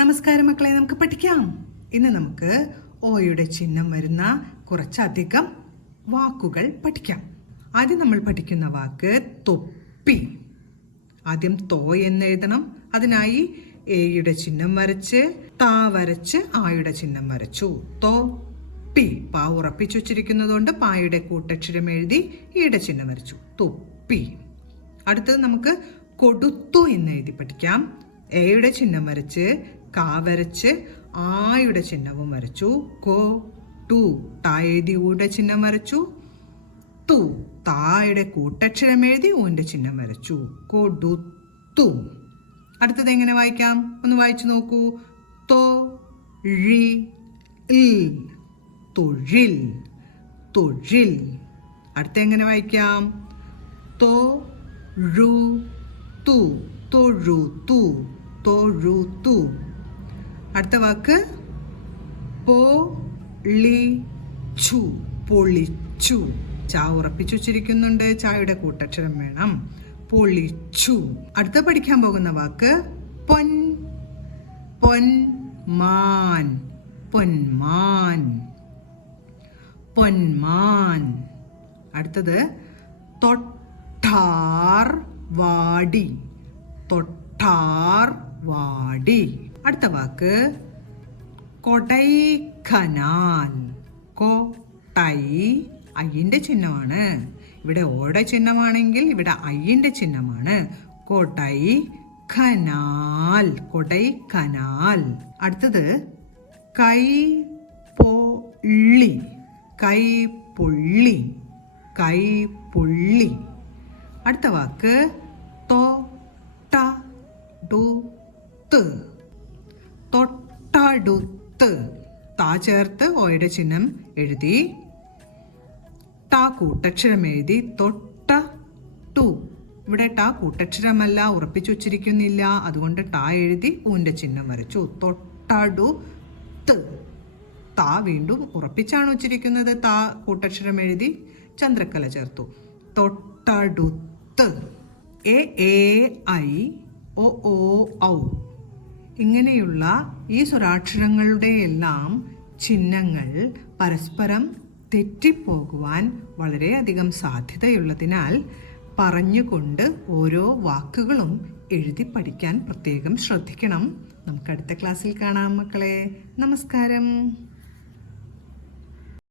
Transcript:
നമസ്കാരം മക്കളെ, നമുക്ക് പഠിക്കാം. ഇന്ന് നമുക്ക് ഓയുടെ ചിഹ്നം വരുന്ന കുറച്ചധികം വാക്കുകൾ പഠിക്കാം. ആദ്യം നമ്മൾ പഠിക്കുന്ന വാക്ക് തൊപ്പി. ആദ്യം തോ എന്ന് എഴുതണം. അതിനായി എയുടെ ചിഹ്നം വരച്ച് താ വരച്ച് ആയുടെ ചിഹ്നം വരച്ചു. തൊപ്പി. പാ ഉറപ്പിച്ചു വച്ചിരിക്കുന്നതുകൊണ്ട് പായുടെ കൂട്ടക്ഷരം എഴുതി ഈയുടെ ചിഹ്നം വരച്ചു. തൊപ്പി. അടുത്തത് നമുക്ക് കൊടുത്തു എന്ന് എഴുതി പഠിക്കാം. എയുടെ ചിഹ്നം വരച്ച് കാ വരച്ച് ആയുടെ ചിഹ്നവും വരച്ചു. കോ ടു. താ എഴുതി ഊയുടെ ചിഹ്നം വരച്ചു. തു. തായുടെ കൂട്ടക്ഷരം എഴുതി ഊന്റെ ചിഹ്നം വരച്ചു. കൊടുത്തു. അടുത്തത് എങ്ങനെ വായിക്കാം? ഒന്ന് വായിച്ചു നോക്കൂ. തൊഴിൽ. തൊഴിൽ. തൊഴിൽ. അടുത്ത എങ്ങനെ വായിക്കാം? തൊഴുതു. തൊഴുതു. തൊഴുതു. അടുത്ത വാക്ക് പൊളിച്ചു. പൊളിച്ചു. ചാ ഉറപ്പിച്ചു വച്ചിരിക്കുന്നുണ്ട്. ചായയുടെ കൂട്ടക്ഷരം വേണം. പൊളിച്ചു. അടുത്ത പഠിക്കാൻ പോകുന്ന വാക്ക് പൊൻ. പൊന്മാൻ. പൊന്മാൻ. പൊന്മാൻ. അടുത്തത് തൊട്ടാർ വാടി. തൊട്ടാർ വാടി. അടുത്ത വാക്ക് കൊടൈക്കനാൽ. കൊടൈ അയ്യന്റെ ചിഹ്നമാണ്. ഇവിടെ ഓയുടെ ചിഹ്നമാണെങ്കിൽ ഇവിടെ അയ്യന്റെ ചിഹ്നമാണ്. കൊടൈക്കനാൽ. കൊടൈക്കനാൽ. അടുത്തത് കൈപ്പൊള്ളി. കൈപ്പൊള്ളി. കൈപ്പൊള്ളി. അടുത്ത വാക്ക് തൊട്ടടുത്ത്. തൊട്ടടുത്ത്. താ ചേർത്ത് ഓയുടെ ചിഹ്നം എഴുതി ടാ കൂട്ടക്ഷരം എഴുതി തൊട്ടു. ഇവിടെ ടാ കൂട്ടക്ഷരമല്ല, ഉറപ്പിച്ചു വച്ചിരിക്കുന്നില്ല. അതുകൊണ്ട് ടാ എഴുതി ഊന്റെ ചിഹ്നം വരച്ചു. തൊട്ടടുത്ത്. താ വീണ്ടും ഉറപ്പിച്ചാണ് വച്ചിരിക്കുന്നത്. താ കൂട്ടക്ഷരം എഴുതി ചന്ദ്രക്കല ചേർത്തു. തൊട്ടടുത്ത്. എ ഐ ഒ ഔ ഇങ്ങനെയുള്ള ഈ സ്വരാക്ഷരങ്ങളുടെ എല്ലാം ചിഹ്നങ്ങൾ പരസ്പരം തെറ്റിപ്പോകുവാൻ വളരെയധികം സാധ്യതയുള്ളതിനാൽ പറഞ്ഞുകൊണ്ട് ഓരോ വാക്കുകളും എഴുതി പഠിക്കാൻ പ്രത്യേകം ശ്രദ്ധിക്കണം. നമുക്ക് അടുത്ത ക്ലാസ്സിൽ കാണാം മക്കളെ. നമസ്കാരം.